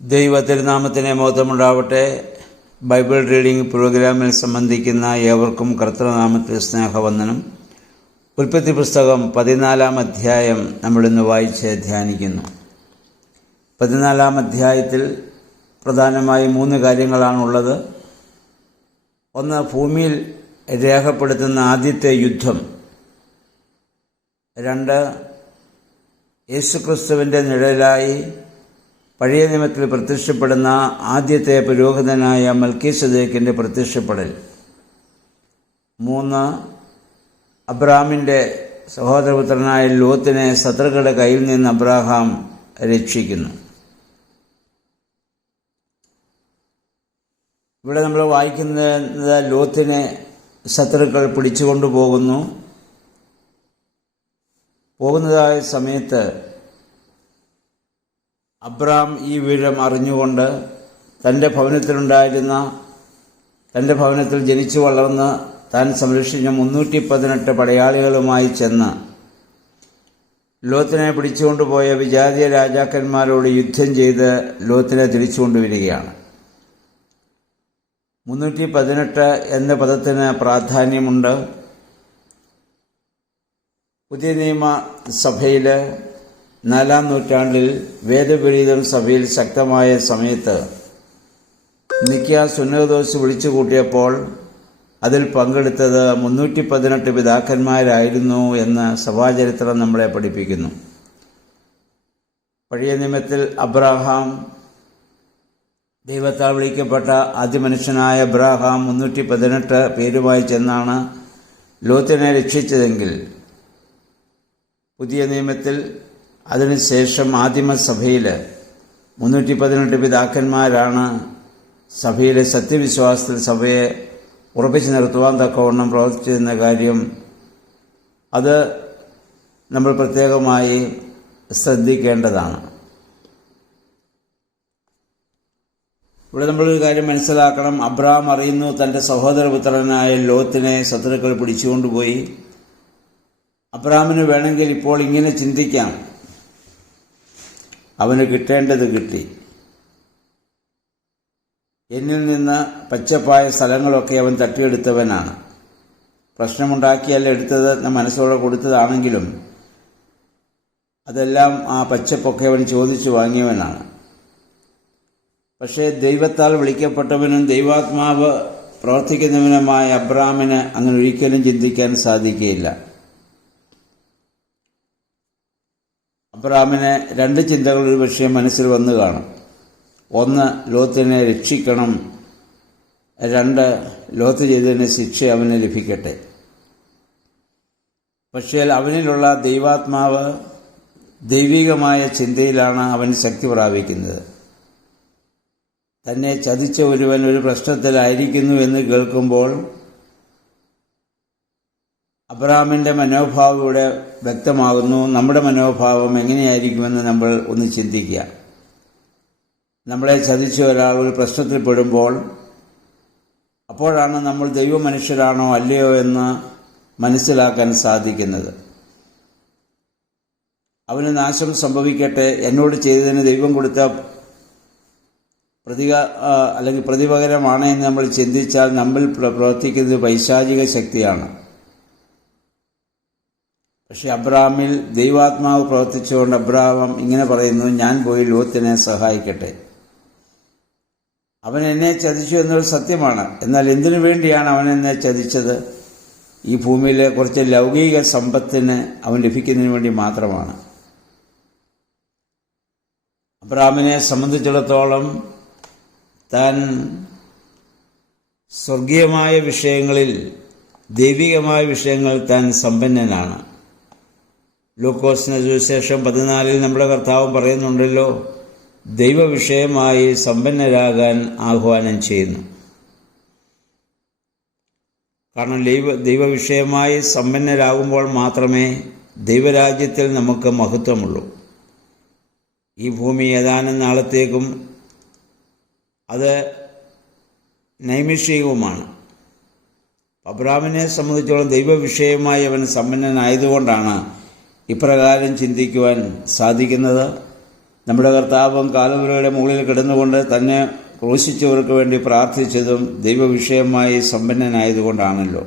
ദൈവത്തിരുനാമത്തിന് മഹത്വമുണ്ടാവട്ടെ. Bible reading പ്രോഗ്രാമിൽ സംബന്ധിക്കുന്ന ഏവർക്കും കർത്തൃനാമത്തിൽ സ്നേഹവന്ദനം. ഉൽപ്പത്തി പുസ്തകം 14-ാം അധ്യായം നമ്മളിന്ന് വായിച്ച് ധ്യാനിക്കുന്നു. 14-ാം അധ്യായത്തിൽ പ്രധാനമായി 3 കാര്യങ്ങളാണുള്ളത്. ഒന്ന്, ഭൂമിയിൽ രേഖപ്പെടുത്തുന്ന ആദ്യത്തെ യുദ്ധം. 2, യേശുക്രിസ്തുവിൻ്റെ നിഴലായി പഴയ നിയമത്തിൽ പ്രത്യക്ഷപ്പെടുന്ന ആദ്യത്തെ പുരോഹിതനായ മൽക്കീസദേക്കിൻ്റെ പ്രത്യക്ഷപ്പെടൽ. 3, അബ്രാമിൻ്റെ സഹോദരപുത്രനായ ലോത്തിനെ ശത്രുക്കളുടെ കയ്യിൽ നിന്ന് അബ്രാഹാം രക്ഷിക്കുന്നു. ഇവിടെ നമ്മൾ വായിക്കുന്നത് ലോത്തിനെ ശത്രുക്കൾ പിടിച്ചുകൊണ്ടുപോകുന്നു. പോകുന്നതായ സമയത്ത് അബ്രാം ഈ വിവരം അറിഞ്ഞുകൊണ്ട് തൻ്റെ ഭവനത്തിൽ ജനിച്ചു വളർന്ന് താൻ സംരക്ഷിച്ച 318 പടയാളികളുമായി ചെന്ന് ലോത്തിനെ പിടിച്ചുകൊണ്ടുപോയ വിജാതീയ രാജാക്കന്മാരോട് യുദ്ധം ചെയ്ത് ലോത്തിനെ തിരിച്ചുകൊണ്ടുവരികയാണ്. 318 എന്ന പദത്തിന് പ്രാധാന്യമുണ്ട്. പുതിയ നിയമ സഭയിൽ 4-ാം നൂറ്റാണ്ടിൽ വേദപുരീതം സഭയിൽ ശക്തമായ സമയത്ത് നിക്കിയ സുന്നതദോസ് വിളിച്ചു കൂട്ടിയപ്പോൾ അതിൽ പങ്കെടുത്തത് 318 പിതാക്കന്മാരായിരുന്നു എന്ന് സഭാചരിത്രം നമ്മളെ പഠിപ്പിക്കുന്നു. പഴയ നിയമത്തിൽ അബ്രാഹാം, ദൈവത്താൽ വിളിക്കപ്പെട്ട ആദ്യ മനുഷ്യനായ അബ്രാഹാം 318 പേരുമായി ചെന്നാണ് ലോത്തിനെ രക്ഷിച്ചതെങ്കിൽ പുതിയ നിയമത്തിൽ അതിനുശേഷം ആദിമസഭയിൽ 318 പിതാക്കന്മാരാണ് സഭയിലെ സത്യവിശ്വാസത്തിൽ സഭയെ ഉറപ്പിച്ചു നിർത്തുവാൻ തക്കവണ്ണം പ്രവർത്തിച്ചിരുന്ന കാര്യം അത് നമ്മൾ പ്രത്യേകമായി ശ്രദ്ധിക്കേണ്ടതാണ്. ഇവിടെ നമ്മളൊരു കാര്യം മനസ്സിലാക്കണം. അബ്രാം അറിയുന്നു തൻ്റെ സഹോദരപുത്രനായ ലോത്തിനെ ശത്രുക്കൾ പിടിച്ചുകൊണ്ടുപോയി. അബ്രാമിന് വേണമെങ്കിൽ ഇപ്പോൾ ഇങ്ങനെ ചിന്തിക്കാം, അവന് കിട്ടേണ്ടത് കിട്ടി, എന്നിൽ നിന്ന് പച്ചപ്പായ സ്ഥലങ്ങളൊക്കെ അവൻ തട്ടിയെടുത്തവനാണ്, പ്രശ്നമുണ്ടാക്കിയല്ല എടുത്തത്, മനസ്സോടെ കൊടുത്തതാണെങ്കിലും അതെല്ലാം ആ പച്ചപ്പൊക്കെ അവൻ ചോദിച്ചു വാങ്ങിയവനാണ്. പക്ഷേ ദൈവത്താൽ വിളിക്കപ്പെട്ടവനും ദൈവാത്മാവ് പ്രവർത്തിക്കുന്നവനുമായ അബ്രാമിന് അങ്ങനെ ഒരിക്കലും ചിന്തിക്കാൻ സാധിക്കുകയില്ല. അബ്രാമിന് 2 ചിന്തകൾ ഒരു പക്ഷേ മനസ്സിൽ വന്നു കാണും. 1, ലോത്തിനെ രക്ഷിക്കണം. 2, ലോത്ത് ചെയ്തതിന് ശിക്ഷ അവന് ലഭിക്കട്ടെ. പക്ഷേ അവനിലുള്ള ദൈവാത്മാവ്, ദൈവികമായ ചിന്തയിലാണ് അവൻ ശക്തി പ്രാപിക്കുന്നത്. തന്നെ ചതിച്ച ഒരുവൻ ഒരു പ്രശ്നത്തിലായിരിക്കുന്നു എന്ന് കേൾക്കുമ്പോൾ അബ്രാമിൻ്റെ മനോഭാവം ഇവിടെ വ്യക്തമാകുന്നു. നമ്മുടെ മനോഭാവം എങ്ങനെയായിരിക്കുമെന്ന് നമ്മൾ ഒന്ന് ചിന്തിക്കുക. നമ്മളെ ചതിച്ച ഒരാൾ ഒരു പ്രശ്നത്തിൽ പെടുമ്പോൾ അപ്പോഴാണ് നമ്മൾ ദൈവമനുഷ്യരാണോ അല്ലയോ എന്ന് മനസ്സിലാക്കാൻ സാധിക്കുന്നത്. അവന് നാശം സംഭവിക്കട്ടെ, എന്നോട് ചെയ്തതിന് ദൈവം കൊടുത്ത പ്രതിപകരമാണ് എന്ന് നമ്മൾ ചിന്തിച്ചാൽ നമ്മൾ പ്രവർത്തിക്കുന്നത് പൈശാചിക ശക്തിയാണ്. പക്ഷെ അബ്രാമിൽ ദൈവാത്മാവ് പ്രവർത്തിച്ചുകൊണ്ട് അബ്രാഹാം ഇങ്ങനെ പറയുന്നു, ഞാൻ പോയി ലോത്തിനെ സഹായിക്കട്ടെ. അവൻ എന്നെ ചതിച്ചു എന്നൊരു സത്യമാണ്. എന്നാൽ എന്തിനു വേണ്ടിയാണ് അവൻ എന്നെ ചതിച്ചത്? ഈ ഭൂമിയിലെ കുറച്ച് ലൗകിക സമ്പത്തിന് അവൻ ലഭിക്കുന്നതിന് വേണ്ടി മാത്രമാണ്. അബ്രാമിനെ സംബന്ധിച്ചിടത്തോളം താൻ സ്വർഗീയമായ വിഷയങ്ങളിൽ, ദൈവികമായ വിഷയങ്ങളിൽ താൻ സമ്പന്നനാണ്. ലൂക്കോസിന്റെ സുവിശേഷം 14 നമ്മുടെ കർത്താവ് പറയുന്നുണ്ടല്ലോ, ദൈവവിഷയമായി സമ്പന്നരാകാൻ ആഹ്വാനം ചെയ്യുന്നു. കാരണം ദൈവവിഷയമായി സമ്പന്നരാകുമ്പോൾ മാത്രമേ ദൈവരാജ്യത്തിൽ നമുക്ക് മഹത്വമുള്ളൂ. ഈ ഭൂമി ഏതാനും നാളത്തേക്കും അത് നൈമിഷികവുമാണ്. അബ്രാമിനെ സംബന്ധിച്ചോളം ദൈവവിഷയമായി അവൻ സമ്പന്നനായതുകൊണ്ടാണ് ഇപ്രകാരം ചിന്തിക്കുവാൻ സാധിക്കുന്നത്. നമ്മുടെ കർത്താവും കാൽവരിയുടെ മുകളിൽ കിടന്നുകൊണ്ട് തന്നെ ക്രൂശിച്ചവർക്ക് വേണ്ടി പ്രാർത്ഥിച്ചതും ദൈവവിഷയമായി സമ്പന്നനായതുകൊണ്ടാണല്ലോ.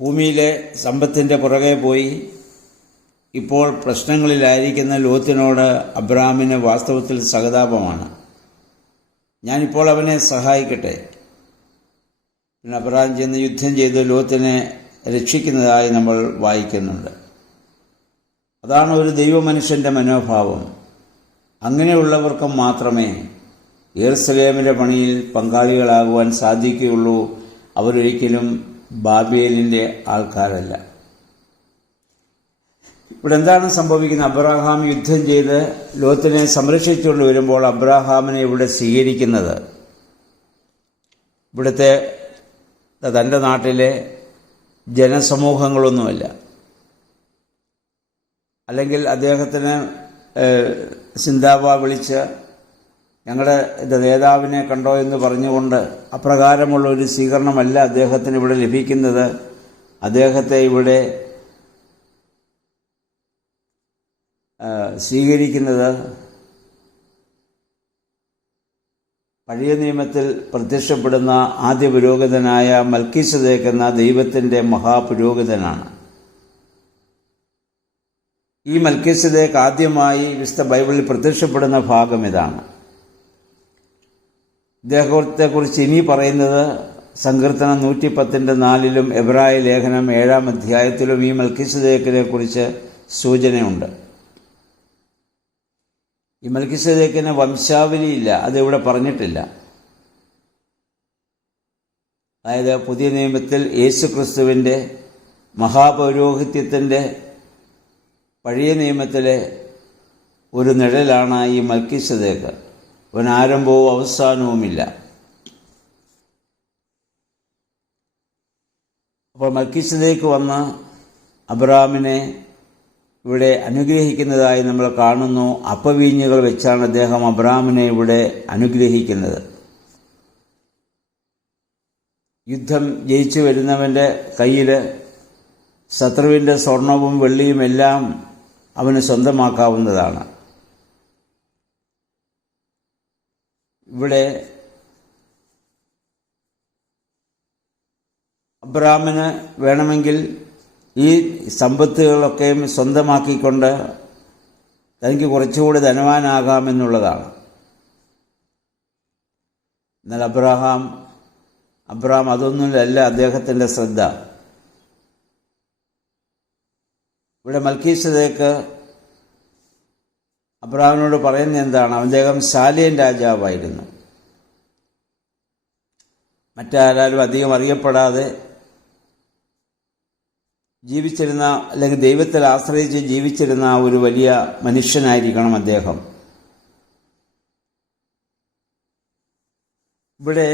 ഭൂമിയിലെ സമ്പത്തിൻ്റെ പുറകെ പോയി ഇപ്പോൾ പ്രശ്നങ്ങളിലായിരിക്കുന്ന ലോത്തിനോട് അബ്രാമിന് വാസ്തവത്തിൽ സഹതാപമാണ്. ഞാനിപ്പോൾ അവനെ സഹായിക്കട്ടെ. പിന്നെ അബ്രാം ചെന്ന് യുദ്ധം ചെയ്ത് ലോത്തിനെ രക്ഷിക്കുന്നതായി നമ്മൾ വായിക്കുന്നുണ്ട്. അതാണ് ഒരു ദൈവമനുഷ്യൻ്റെ മനോഭാവം. അങ്ങനെയുള്ളവർക്ക് മാത്രമേ യെരുശലേമിൻ്റെ പണിയിൽ പങ്കാളികളാകുവാൻ സാധിക്കുകയുള്ളൂ. അവരൊരിക്കലും ബാബേലിൻ്റെ ആൾക്കാരല്ല. ഇവിടെ എന്താണ് സംഭവിക്കുന്നത്? അബ്രാഹാം യുദ്ധം ചെയ്ത് ലോത്തിനെ സംരക്ഷിച്ചുകൊണ്ട് വരുമ്പോൾ അബ്രാഹാമിനെ ഇവിടെ സ്വീകരിക്കുന്നത് ഇവിടുത്തെ തൻ്റെ നാട്ടിലെ ജനസമൂഹങ്ങളൊന്നുമല്ല. അല്ലെങ്കിൽ അദ്ദേഹത്തിന് സിന്താബ വിളിച്ച് ഞങ്ങളുടെ നേതാവിനെ കണ്ടോ എന്ന് പറഞ്ഞുകൊണ്ട് അപ്രകാരമുള്ള ഒരു സ്വീകരണമല്ല അദ്ദേഹത്തിന് ഇവിടെ ലഭിക്കുന്നത്. അദ്ദേഹത്തെ ഇവിടെ സ്വീകരിക്കുന്നത് പഴയ നിയമത്തിൽ പ്രത്യക്ഷപ്പെടുന്ന ആദ്യ പുരോഹിതനായ മൽക്കീസദേക്ക് എന്ന ദൈവത്തിൻ്റെ മഹാപുരോഹിതനാണ്. ഈ മൽക്കീസദേക്ക് ആദ്യമായി വിശുദ്ധ ബൈബിളിൽ പ്രത്യക്ഷപ്പെടുന്ന ഭാഗം ഇതാണ്. ഇദ്ദേഹത്തെക്കുറിച്ച് ഇനി പറയുന്നത് സങ്കീർത്തനം 110:4 എബ്രായ ലേഖനം 7-ാം അധ്യായത്തിലും ഈ മൽക്കീസദേക്കിനെ കുറിച്ച് സൂചനയുണ്ട്. ഈ മൽക്കീസദേക്കിന് വംശാവലിയില്ല, അതിവിടെ പറഞ്ഞിട്ടില്ല. അതായത് പുതിയ നിയമത്തിൽ യേശുക്രിസ്തുവിൻ്റെ മഹാപൗരോഹിത്യത്തിൻ്റെ പഴയ നിയമത്തിലെ ഒരു നിഴലാണ് ഈ മൽക്കീസദേക്ക്. അവൻ ആരംഭവും അവസാനവുമില്ല. അപ്പോൾ മൽക്കീസദേക്ക് വന്ന് അബ്രാമിനെ ഇവിടെ അനുഗ്രഹിക്കുന്നതായി നമ്മൾ കാണുന്നു. അപ്പവീഞ്ഞുകൾ വെച്ചാണ് അദ്ദേഹം അബ്രാമിനെ ഇവിടെ അനുഗ്രഹിക്കുന്നത്. യുദ്ധം ജയിച്ചു വരുന്നവൻ്റെ കയ്യിൽ ശത്രുവിൻ്റെ സ്വർണവും വെള്ളിയും എല്ലാം അവന് സ്വന്തമാക്കാവുന്നതാണ്. ഇവിടെ അബ്രാമിന് വേണമെങ്കിൽ ഈ സമ്പത്തുകളൊക്കെയും സ്വന്തമാക്കിക്കൊണ്ട് തനിക്ക് കുറച്ചുകൂടി ധനവാനാകാമെന്നുള്ളതാണ്. എന്നാൽ അബ്രാം അതൊന്നുമല്ല അദ്ദേഹത്തിൻ്റെ ശ്രദ്ധ. ഇവിടെ മൽക്കീസദേക്ക് അബ്രാമിനോട് പറയുന്നത് എന്താണ്? അദ്ദേഹം ശാലേം രാജാവായിരുന്നു. മറ്റാരും അധികം അറിയപ്പെടാതെ ജീവിച്ചിരുന്ന, അല്ലെങ്കിൽ ദൈവത്തിൽ ആശ്രയിച്ച് ജീവിച്ചിരുന്ന ഒരു വലിയ മനുഷ്യനായിരിക്കണം അദ്ദേഹം. ഇവിടെ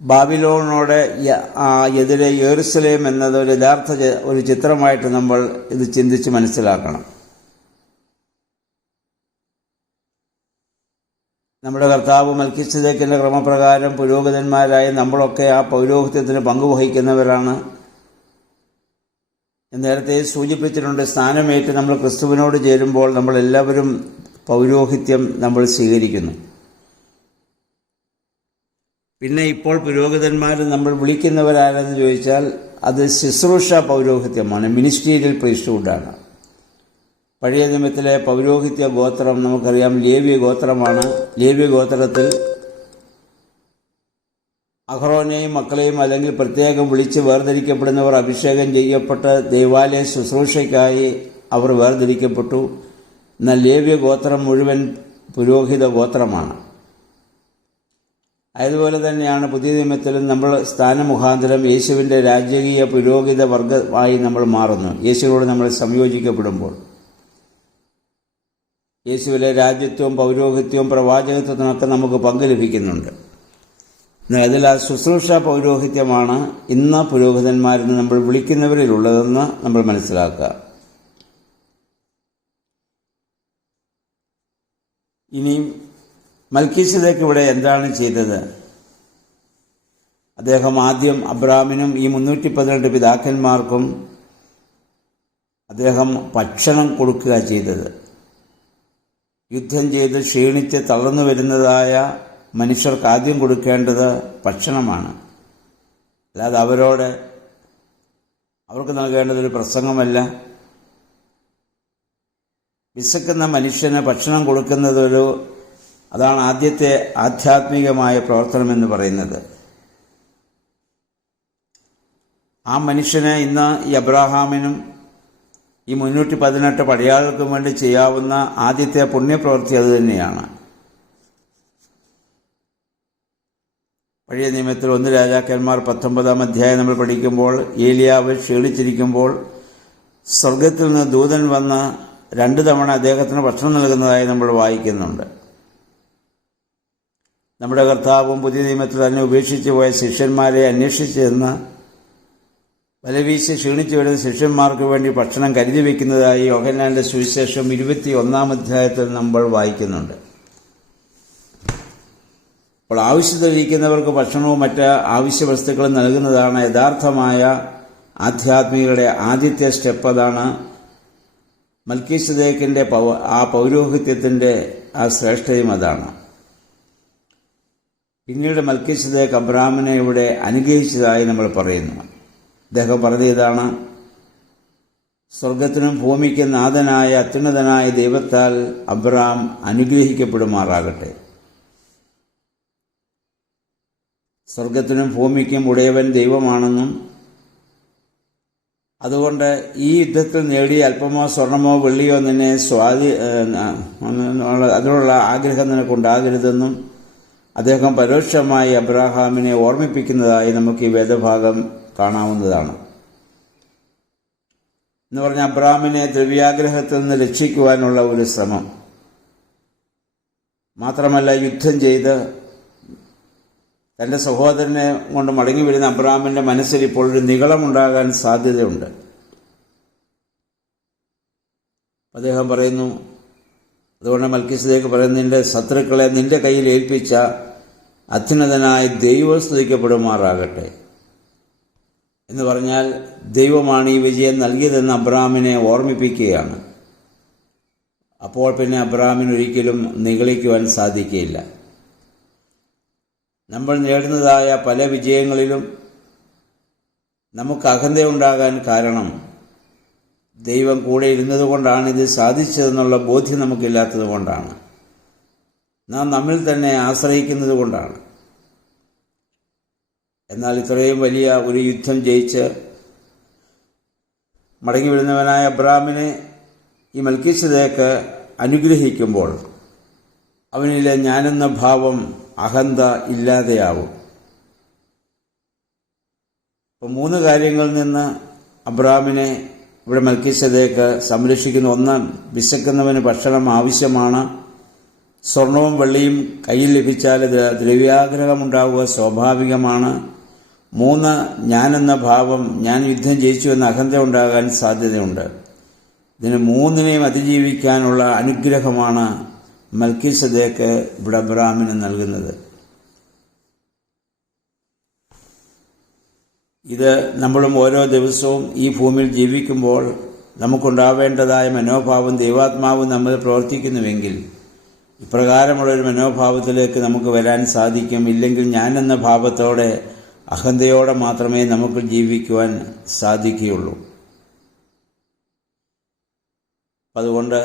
ബാബിലോണിനോട് എതിരെ യെരുശലേം എന്നത് ഒരു യഥാർത്ഥ ഒരു ചിത്രമായിട്ട് നമ്മൾ ഇത് ചിന്തിച്ച് മനസ്സിലാക്കണം. നമ്മുടെ കർത്താവ് മൽക്കീസദേക്കിൻ്റെ ക്രമപ്രകാരം പുരോഹിതന്മാരായ നമ്മളൊക്കെ ആ പൗരോഹിത്യത്തിന് പങ്കുവഹിക്കുന്നവരാണ്. നേരത്തെ സൂചിപ്പിച്ചിട്ടുണ്ട്, സ്ഥാനമേറ്റ് നമ്മൾ ക്രിസ്തുവിനോട് ചേരുമ്പോൾ നമ്മളെല്ലാവരും പൗരോഹിത്യം നമ്മൾ സ്വീകരിക്കുന്നു. പിന്നെ ഇപ്പോൾ പുരോഹിതന്മാർ നമ്മൾ വിളിക്കുന്നവരാരെന്ന് ചോദിച്ചാൽ അത് ശുശ്രൂഷ പൗരോഹിത്യമാണ്, മിനിസ്റ്റീരിയൽ പ്രീസ്റ്റ്ഹുഡാണ്. പഴയ നിയമത്തിലെ പൗരോഹിത്യ ഗോത്രം നമുക്കറിയാം ലേവ്യ ഗോത്രമാണ്. ലേവ്യ ഗോത്രത്തിൽ അഹ്റോനെയും മക്കളെയും അല്ലെങ്കിൽ പ്രത്യേകം വിളിച്ച് വേർതിരിക്കപ്പെടുന്നവർ അഭിഷേകം ചെയ്യപ്പെട്ട് ദൈവാലയ ശുശ്രൂഷയ്ക്കായി അവർ വേർതിരിക്കപ്പെട്ടു. എന്നാൽ ലേവ്യ ഗോത്രം മുഴുവൻ പുരോഹിത ഗോത്രമാണ്. അതുപോലെ തന്നെയാണ് പുതിയ നിയമത്തിലും നമ്മൾ സ്ഥാനമുഖാന്തരം യേശുവിൻ്റെ രാജകീയ പുരോഹിത വർഗമായി നമ്മൾ മാറുന്നു. യേശുവിനോട് നമ്മൾ സംയോജിക്കപ്പെടുമ്പോൾ യേശുവിലെ രാജ്യത്വവും പൗരോഹിത്യവും പ്രവാചകത്വത്തിനൊക്കെ നമുക്ക് പങ്ക് ലഭിക്കുന്നുണ്ട്. അതിൽ ആ ശുശ്രൂഷ പൗരോഹിത്യമാണ് ഇന്ന് പുരോഹിതന്മാരെന്ന് നമ്മൾ വിളിക്കുന്നവരിലുള്ളതെന്ന് നമ്മൾ മനസ്സിലാക്കുക. ഇനിയും മൽക്കീസദേക്ക് ഇവിടെ എന്താണ് ചെയ്തത്? അദ്ദേഹം ആദ്യം അബ്രാമിനും ഈ 312 പിതാക്കന്മാർക്കും അദ്ദേഹം ഭക്ഷണം കൊടുക്കുക ചെയ്തത്. യുദ്ധം ചെയ്ത് ക്ഷീണിച്ച് തളർന്നു വരുന്നതായ മനുഷ്യർക്ക് ആദ്യം കൊടുക്കേണ്ടത് ഭക്ഷണമാണ്. അല്ലാതെ അവർക്ക് നൽകേണ്ടതൊരു പ്രസംഗമല്ല. വിശക്കുന്ന മനുഷ്യന് ഭക്ഷണം കൊടുക്കുന്നത് അതാണ് ആദ്യത്തെ ആധ്യാത്മികമായ പ്രവർത്തനമെന്ന് പറയുന്നത്. ആ മനുഷ്യന് ഇന്ന് ഈ അബ്രാഹാമിനും ഈ 318 പടയാളികൾക്കും വേണ്ടി ചെയ്യാവുന്ന ആദ്യത്തെ പുണ്യപ്രവൃത്തി അതുതന്നെയാണ്. പഴയ നിയമത്തിൽ 1 രാജാക്കന്മാർ 19-ാം അധ്യായം നമ്മൾ പഠിക്കുമ്പോൾ ഏലിയാവ് ക്ഷീണിച്ചിരിക്കുമ്പോൾ സ്വർഗത്തിൽ നിന്ന് ദൂതൻ വന്ന് 2 തവണ അദ്ദേഹത്തിന് ഭക്ഷണം നൽകുന്നതായി നമ്മൾ വായിക്കുന്നുണ്ട്. നമ്മുടെ കർത്താവും പുതിയ നിയമത്തിൽ തന്നെ ഉപേക്ഷിച്ചു പോയ ശിഷ്യന്മാരെ അന്വേഷിച്ച് ചെന്ന് വലവീശി ക്ഷീണിച്ചു വരുന്ന ശിഷ്യന്മാർക്ക് വേണ്ടി ഭക്ഷണം കരുതി വയ്ക്കുന്നതായി യോഹന്നാന്റെ സുവിശേഷം 21-ാം അധ്യായത്തിൽ നമ്മൾ വായിക്കുന്നുണ്ട്. അപ്പോൾ ആവശ്യത്തിലിരിക്കുന്നവർക്ക് ഭക്ഷണവും മറ്റ് ആവശ്യ വസ്തുക്കളും നൽകുന്നതാണ് യഥാർത്ഥമായ ആധ്യാത്മികരുടെ ആദ്യത്തെ സ്റ്റെപ്പ്. അതാണ് മൽക്കീസദേക്കിന്റെ ആ പൗരോഹിത്യത്തിന്റെ ആ ശ്രേഷ്ഠയും അതാണ്. പിന്നീട് മൽക്കീസദേക്ക് അബ്രാമിനെ ഇവിടെ അനുഗ്രഹിച്ചതായി നമ്മൾ പറയുന്നു. അദ്ദേഹം പറഞ്ഞതാണ്, സ്വർഗത്തിനും ഭൂമിക്കും നാഥനായ അത്യുന്നതനായ ദൈവത്താൽ അബ്രാം അനുഗ്രഹിക്കപ്പെടുമാറാകട്ടെ. സ്വർഗത്തിനും ഭൂമിക്കും ഉടയവൻ ദൈവമാണെന്നും അതുകൊണ്ട് ഈ യുദ്ധത്തിൽ നേടിയ അല്പമോ സ്വർണമോ വെള്ളിയോ നിന്നെ അതിനുള്ള ആഗ്രഹം നിനക്കുണ്ടാകരുതെന്നും അദ്ദേഹം പരോക്ഷമായി അബ്രാഹാമിനെ ഓർമ്മിപ്പിക്കുന്നതായി നമുക്ക് ഈ വേദഭാഗം കാണാവുന്നതാണ്. എന്ന് പറഞ്ഞ അബ്രാമിനെ ദ്രവ്യാഗ്രഹത്തിൽ നിന്ന് രക്ഷിക്കുവാനുള്ള ഒരു ശ്രമം മാത്രമല്ല, യുദ്ധം ചെയ്ത് തൻ്റെ സഹോദരനെ കൊണ്ട് മടങ്ങി വരുന്ന അബ്രാമിൻ്റെ മനസ്സിൽ ഇപ്പോൾ ഒരു നിഗളമുണ്ടാകാൻ സാധ്യതയുണ്ട്. അദ്ദേഹം പറയുന്നു, അതുകൊണ്ട് മൽക്കീസദേക്ക് പറയുന്നു, നിന്റെ ശത്രുക്കളെ നിന്റെ കയ്യിൽ ഏൽപ്പിച്ച അത്യുന്നതനായ ദൈവം സ്തുതിക്കപ്പെടുമാറാകട്ടെ എന്ന് പറഞ്ഞാൽ ദൈവമാണ് ഈ വിജയം നൽകിയതെന്ന് അബ്രാമിനെ ഓർമ്മിപ്പിക്കുകയാണ്. അപ്പോൾ പിന്നെ അബ്രാമിന് ഒരിക്കലും നിഗളിക്കുവാൻ സാധിക്കുകയില്ല. നമ്മൾ നേടുന്നതായ പല വിജയങ്ങളിലും നമുക്ക് അഹന്തയുണ്ടാകാൻ കാരണം ദൈവം കൂടെ ഇരുന്നത് കൊണ്ടാണ് ഇത് സാധിച്ചതെന്നുള്ള ബോധ്യം നമുക്കില്ലാത്തത് കൊണ്ടാണ്. നാം നമ്മിൽ തന്നെ ആശ്രയിക്കുന്നത് കൊണ്ടാണ്. എന്നാൽ ഇത്രയും വലിയ ഒരു യുദ്ധം ജയിച്ച് മടങ്ങി വരുന്നവനായ അബ്രാമിനെ ഈ മൽക്കീസദേക്ക് അനുഗ്രഹിക്കുമ്പോൾ അവനിലെ ഞാനെന്ന ഭാവം, അഹന്ത ഇല്ലാതെയാവും. അപ്പോൾ 3 കാര്യങ്ങളിൽ നിന്ന് അബ്രാമിനെ ഇവിടെ മൽക്കീസദേക്ക് സംരക്ഷിക്കുന്നു. 1, വിശക്കുന്നവന് ഭക്ഷണം ആവശ്യമാണ്. സ്വർണവും വെള്ളിയും കയ്യിൽ ലഭിച്ചാൽ ദ്രവ്യാഗ്രഹമുണ്ടാവുക സ്വാഭാവികമാണ്. 3, ഞാനെന്ന ഭാവം, ഞാൻ യുദ്ധം ജയിച്ചു എന്ന അഹന്ത ഉണ്ടാകാൻ സാധ്യതയുണ്ട്. ഇതിന് 3നെയും അതിജീവിക്കാനുള്ള അനുഗ്രഹമാണ് മൽക്കീസദേക്ക് ഇവിടെ അബ്രാമിന് നൽകുന്നത്. ഇത് നമ്മളും ഓരോ ദിവസവും ഈ ഭൂമിയിൽ ജീവിക്കുമ്പോൾ നമുക്കുണ്ടാവേണ്ടതായ മനോഭാവം ദൈവാത്മാവ് നമ്മൾ പ്രവർത്തിക്കുന്നുവെങ്കിൽ ഇപ്രകാരമുള്ളൊരു മനോഭാവത്തിലേക്ക് നമുക്ക് വരാൻ സാധിക്കും. ഇല്ലെങ്കിൽ ഞാനെന്ന ഭാവത്തോടെ, അഹന്തയോടെ മാത്രമേ നമുക്ക് ജീവിക്കുവാൻ സാധിക്കുകയുള്ളൂ. അതുകൊണ്ട്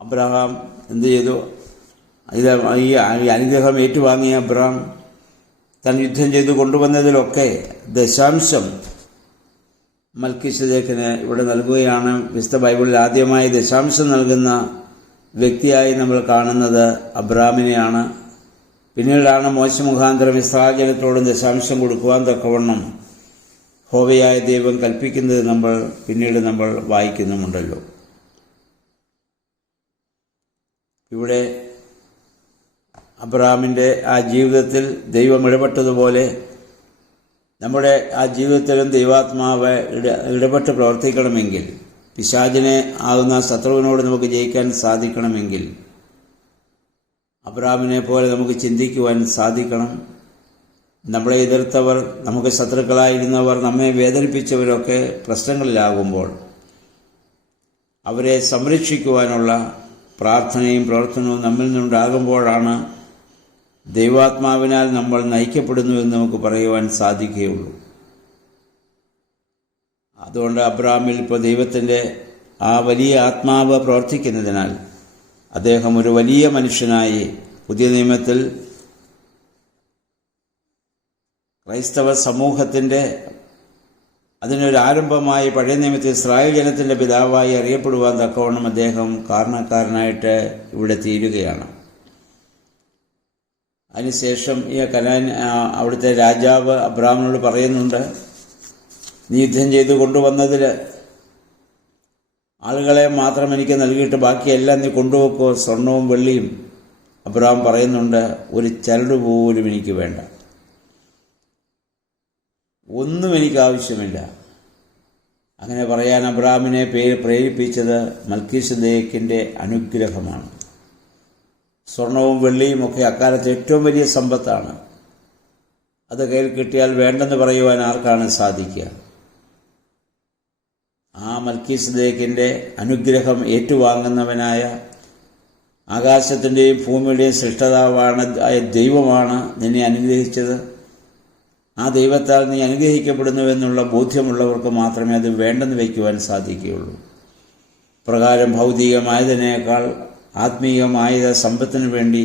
അബ്രഹാം എന്ത് ചെയ്തു? ഈ അനുഗ്രഹം ഏറ്റുവാങ്ങിയ അബ്രഹാം താൻ യുദ്ധം ചെയ്ത് കൊണ്ടുവന്നതിലൊക്കെ ദശാംശം മൽക്കീസദേക്കിന് ഇവിടെ നൽകുകയാണ്. വിശുദ്ധ ബൈബിളിൽ ആദ്യമായി ദശാംശം നൽകുന്ന വ്യക്തിയായി നമ്മൾ കാണുന്നത് അബ്രാമിനെയാണ്. പിന്നീടാണ് മോശ മുഖാന്തരം ഇസ്രായേൽ ജനത്തോടും ദശാംശം കൊടുക്കുവാൻ തക്കവണ്ണം യഹോവയായ ദൈവം കൽപ്പിക്കുന്നത് പിന്നീട് നമ്മൾ വായിക്കുന്നുമുണ്ടല്ലോ. ഇവിടെ അബ്രാമിൻ്റെ ആ ജീവിതത്തിൽ ദൈവം ഇടപെട്ടതുപോലെ നമ്മുടെ ആ ജീവിതത്തിലും ദൈവാത്മാവ് ഇടപെട്ട് പ്രവർത്തിക്കണമെങ്കിൽ, പിശാചിനെ ആകുന്ന ശത്രുവിനോട് നമുക്ക് ജയിക്കാൻ സാധിക്കണമെങ്കിൽ അബ്രാമിനെ പോലെ നമുക്ക് ചിന്തിക്കുവാൻ സാധിക്കണം. നമ്മളെ എതിർത്തവർ, നമുക്ക് ശത്രുക്കളായിരുന്നവർ, നമ്മെ വേദനിപ്പിച്ചവരൊക്കെ പ്രശ്നങ്ങളിലാകുമ്പോൾ അവരെ സംരക്ഷിക്കുവാനുള്ള പ്രാർത്ഥനയും പ്രവർത്തനവും നമ്മിൽ നിന്നുണ്ടാകുമ്പോഴാണ് ദൈവാത്മാവിനാൽ നമ്മൾ നയിക്കപ്പെടുന്നുവെന്ന് നമുക്ക് പറയുവാൻ സാധിക്കുകയുള്ളൂ. അതുകൊണ്ട് അബ്രാമിൽ ഇപ്പോൾ ദൈവത്തിൻ്റെ ആ വലിയ ആത്മാവ് പ്രവർത്തിക്കുന്നതിനാൽ അദ്ദേഹം ഒരു വലിയ മനുഷ്യനായി പുതിയ നിയമത്തിൽ ക്രൈസ്തവ സമൂഹത്തിൻ്റെ അതിനൊരു ആരംഭമായി പഴയ നിയമത്തിൽ ഇസ്രായേൽ ജനത്തിൻ്റെ പിതാവായി അറിയപ്പെടുവാൻ തക്കവണ്ണം അദ്ദേഹം കാരണക്കാരനായിട്ട് ഇവിടെ തീരുകയാണ്. അതിനുശേഷം ഈ അവിടുത്തെ രാജാവ് അബ്രാമിനോട് പറയുന്നുണ്ട്, നീ യുദ്ധം ചെയ്ത് കൊണ്ടുവന്നതിൽ ആളുകളെ മാത്രം എനിക്ക് നൽകിയിട്ട് ബാക്കിയെല്ലാം നീ കൊണ്ടുവെക്കോ, സ്വർണവും വെള്ളിയും. അബ്രാം പറയുന്നുണ്ട്, ഒരു ചരട് പോലും എനിക്ക് വേണ്ട, ഒന്നും എനിക്ക് ആവശ്യമില്ല. അങ്ങനെ പറയാൻ അബ്രാമിനെ പ്രേരിപ്പിച്ചത് മൽക്കീസദേക്കിൻ്റെ അനുഗ്രഹമാണ്. സ്വർണവും വെള്ളിയും ഒക്കെ അക്കാലത്ത് ഏറ്റവും വലിയ സമ്പത്താണ്. അത് കയ്യിൽ കിട്ടിയാൽ വേണ്ടെന്ന് പറയുവാൻ ആർക്കാണ് സാധിക്കുക? ആ മൽക്കീസദേക്കിൻ്റെ അനുഗ്രഹം ഏറ്റുവാങ്ങുന്നവനായ ആകാശത്തിൻ്റെയും ഭൂമിയുടെയും സൃഷ്ടാവാണ് ദൈവമാണ് നിന്നെ അനുഗ്രഹിച്ചത്. ആ ദൈവത്താൽ നീ അനുഗ്രഹിക്കപ്പെടുന്നുവെന്നുള്ള ബോധ്യമുള്ളവർക്ക് മാത്രമേ അത് വേണ്ടെന്ന് വയ്ക്കുവാൻ സാധിക്കുകയുള്ളൂ. പ്രകാരം ഭൗതികമായതിനേക്കാൾ ആത്മീയമായ സമ്പത്തിനു വേണ്ടി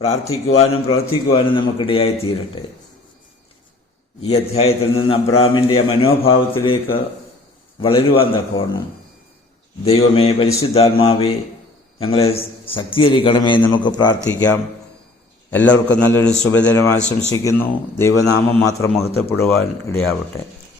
പ്രാർത്ഥിക്കുവാനും പ്രവർത്തിക്കുവാനും നമുക്കിടയായി തീരട്ടെ. ഈ അധ്യായത്തിൽ നിന്ന് അബ്രാമിൻ്റെ മനോഭാവത്തിലേക്ക് വളരുവാൻ തക്കവണ്ണം ദൈവമേ, പരിശുദ്ധാത്മാവേ, ഞങ്ങളെ ശക്തീകരിക്കണമേ നമുക്ക് പ്രാർത്ഥിക്കാം. എല്ലാവർക്കും നല്ലൊരു ശുഭദിനം ആശംസിക്കുന്നു. ദൈവനാമം മാത്രം മഹത്വപ്പെടുവാൻ ഇടയാവട്ടെ.